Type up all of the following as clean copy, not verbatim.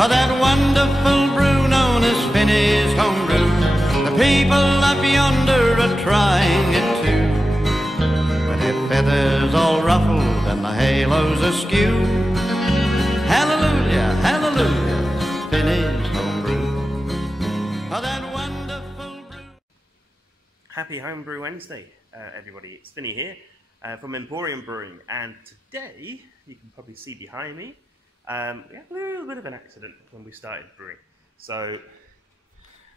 for that wonderful brew known as Finney's homebrew. The people up yonder are trying it too, but their feathers all ruffled and the halos askew. Hallelujah, hallelujah, Finney's homebrew, for that wonderful brew. Happy Homebrew Wednesday, everybody. It's Finney here from Emporium Brewing, and today, you can probably see behind me, we had a little bit of an accident when we started brewing. So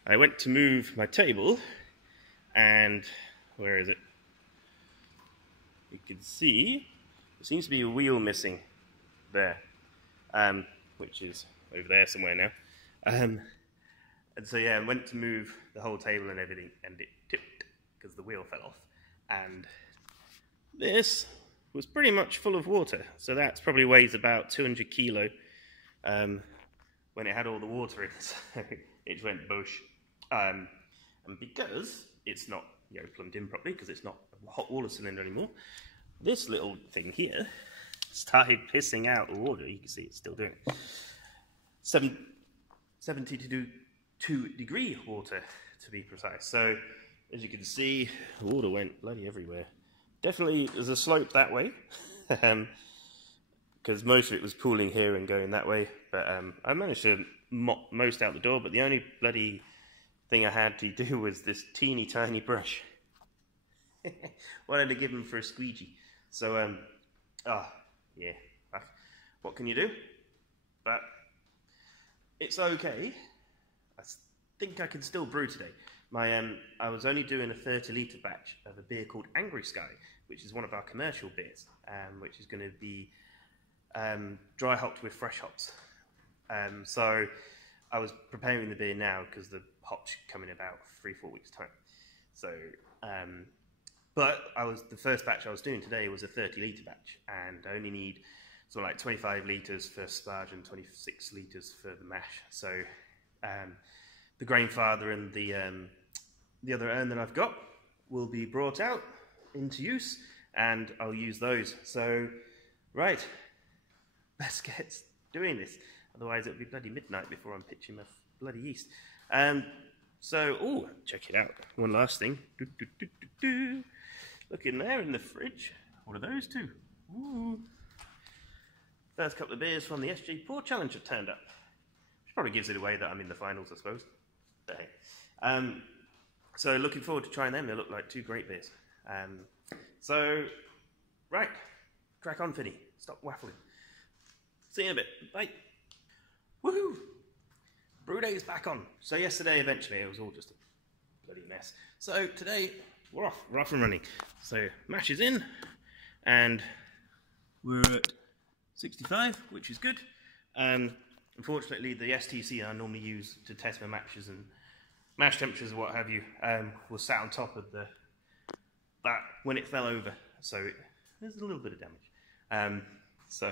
I went to move my table, and where is it? You can see there seems to be a wheel missing there, which is over there somewhere now. And so yeah, I went to move the whole table and everything, and it tipped because the wheel fell off. And this was pretty much full of water, so that's probably weighs about 200 kilo when it had all the water in it, so it went bush. And because it's not, you know, plumbed in properly, because it's not a hot water cylinder anymore, this little thing here started pissing out the water. You can see it's still doing it. 72 degree water, to be precise. So as you can see, the water went bloody everywhere. Definitely there's a slope that way, because most of it was pooling here and going that way, but I managed to mop most out the door, but the only bloody thing I had to do was this teeny tiny brush. Wanted to give him for a squeegee. So, yeah, what can you do? But it's okay. I think I can still brew today. I was only doing a 30-litre batch of a beer called Angry Sky, which is one of our commercial beers, which is going to be dry hopped with fresh hops. So I was preparing the beer now because the hops come in about 3-4 weeks time. So, but the first batch I was doing today was a 30-litre batch, and I only need sort of like 25 litres for sparge and 26 litres for the mash. So the Grainfather and the other urn that I've got will be brought out into use, and I'll use those. So, right, let's get doing this. Otherwise it'll be bloody midnight before I'm pitching my bloody yeast. So, oh, check it out. One last thing. Look in there in the fridge. What are those two? Ooh. First couple of beers from the SJ Pour Challenge have turned up. Which probably gives it away that I'm in the finals, I suppose. But hey. So looking forward to trying them. They look like two great beers. So, right, crack on, Finney. Stop waffling. See you in a bit. Bye. Woohoo! Brewday is back on. So yesterday, eventually, it was all just a bloody mess. So today, we're off and running. So mash is in, and we're at 65, which is good. Unfortunately, the STC I normally use to test my matches and mash temperatures or what have you was sat on top of that when it fell over, so there's a little bit of damage. So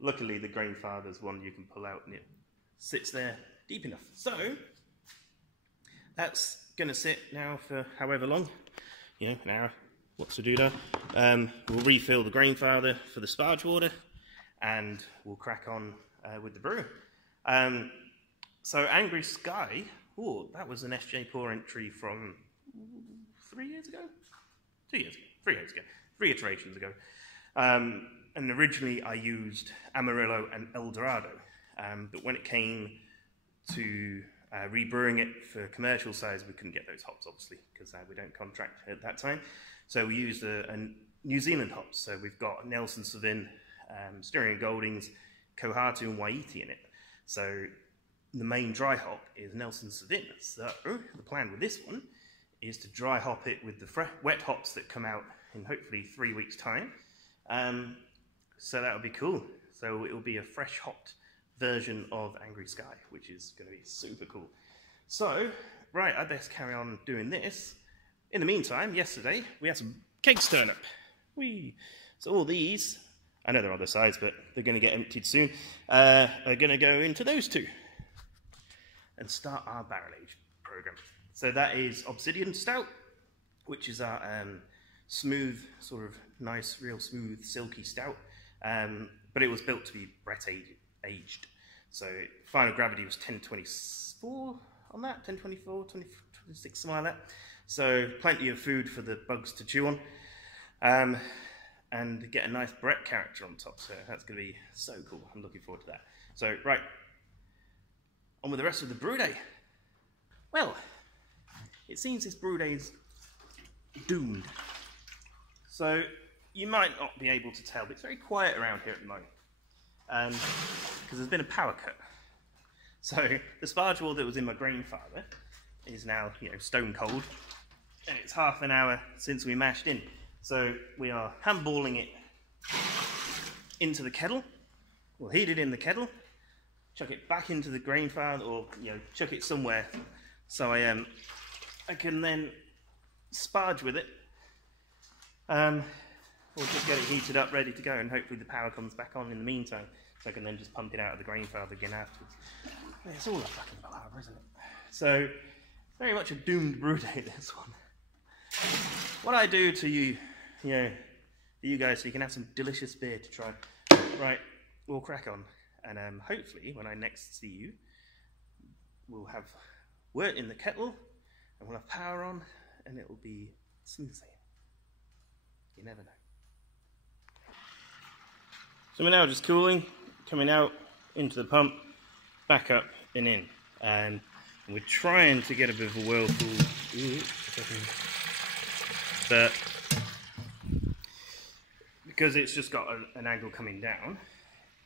luckily the Grainfather's one you can pull out and it sits there deep enough. So that's going to sit now for however long, you know, an hour. What's to do there? We'll refill the Grainfather for the sparge water, and we'll crack on with the brew. So Angry Sky. Oh, that was an SJ Pour entry from 3 years ago? 2 years ago, 3 years ago, 3 iterations ago. And originally I used Amarillo and El Dorado, but when it came to rebrewing it for commercial size, we couldn't get those hops, obviously, because we don't contract at that time. So we used a New Zealand hops. So we've got Nelson Sauvin, Styrian Goldings, Kohatu and Waiti in it. So the main dry hop is Nelson Sauvin. So the plan with this one is to dry hop it with the wet hops that come out in hopefully 3 weeks' time. So that'll be cool. So it will be a fresh hopped version of Angry Sky, which is going to be super cool. So, right, I best carry on doing this. In the meantime, yesterday we had some kegs turn up. So all these, I know they're other sides, but they're going to get emptied soon, are going to go into those two and start our barrel age program. So that is Obsidian Stout, which is our smooth, sort of nice, real smooth, silky stout. But it was built to be Brett aged. So final gravity was 1024 on that, 1024, 26, something like that. So plenty of food for the bugs to chew on. And get a nice Brett character on top, so that's going to be so cool. I'm looking forward to that. So, right, on with the rest of the brew day. Well, it seems this brew day is doomed. So, you might not be able to tell, but it's very quiet around here at the moment. Because there's been a power cut. So, the sparge wall that was in my grandfather is now, you know, stone cold. And it's half an hour since we mashed in. So we are handballing it into the kettle. We'll heat it in the kettle, chuck it back into the grain fire, or chuck it somewhere, so I can then sparge with it, or just get it heated up, ready to go, and hopefully the power comes back on in the meantime, so I can then just pump it out of the grain fire again afterwards. It's all a fucking palaver, isn't it? So very much a doomed brew day, this one. What I do to you, you guys, so you can have some delicious beer to try. Right, we'll crack on, and hopefully when I next see you, we'll have wort in the kettle, and we'll have power on, and it'll be smooth sailing. You never know. So we're now just cooling, coming out into the pump, back up and in, and we're trying to get a bit of a whirlpool. But because it's just got an angle coming down,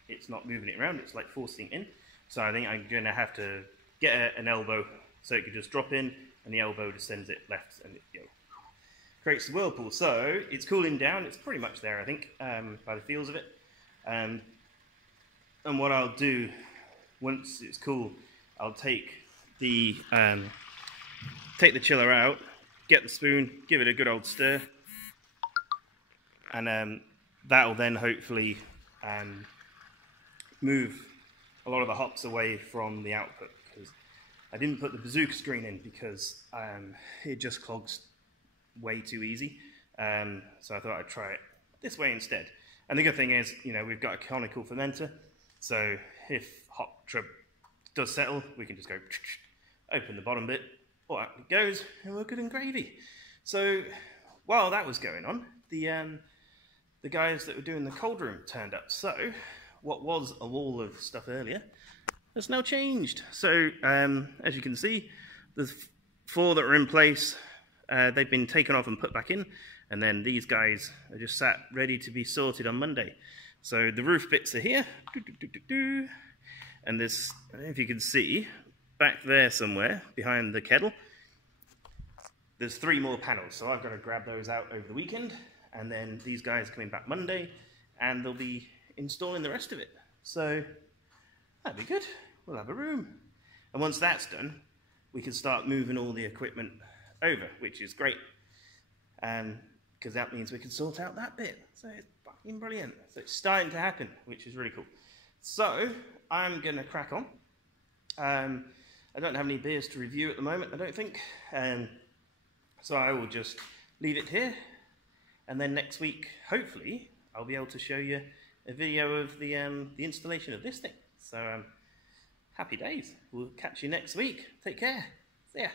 it's not moving it around, it's like forcing it in. So I think I'm going to have to get an elbow so it can just drop in, and the elbow just sends it left, and it creates the whirlpool. So it's cooling down, it's pretty much there, I think, by the feels of it. And what I'll do, once it's cool, I'll take the chiller out, get the spoon, give it a good old stir, and that'll then hopefully move a lot of the hops away from the output, because I didn't put the bazooka screen in because it just clogs way too easy. So I thought I'd try it this way instead. And the good thing is, we've got a conical fermenter, so if hop does settle, we can just go open the bottom bit, or out it goes, and we're good and gravy. So while that was going on, the guys that were doing the cold room turned up. So what was a wall of stuff earlier has now changed. So as you can see, there's 4 that are in place. They've been taken off and put back in, and then these guys are just sat ready to be sorted on Monday. So the roof bits are here, and this, I don't know if you can see, back there somewhere behind the kettle, there's 3 more panels, so I've got to grab those out over the weekend, and then these guys are coming back Monday, and they'll be installing the rest of it. So that'd be good. We'll have a room. And once that's done, we can start moving all the equipment over, which is great, because that means we can sort out that bit. So it's fucking brilliant. So it's starting to happen, which is really cool. So I'm gonna crack on. I don't have any beers to review at the moment, I don't think. So I will just leave it here, and then next week, hopefully, I'll be able to show you a video of the installation of this thing. So happy days. We'll catch you next week. Take care. See ya.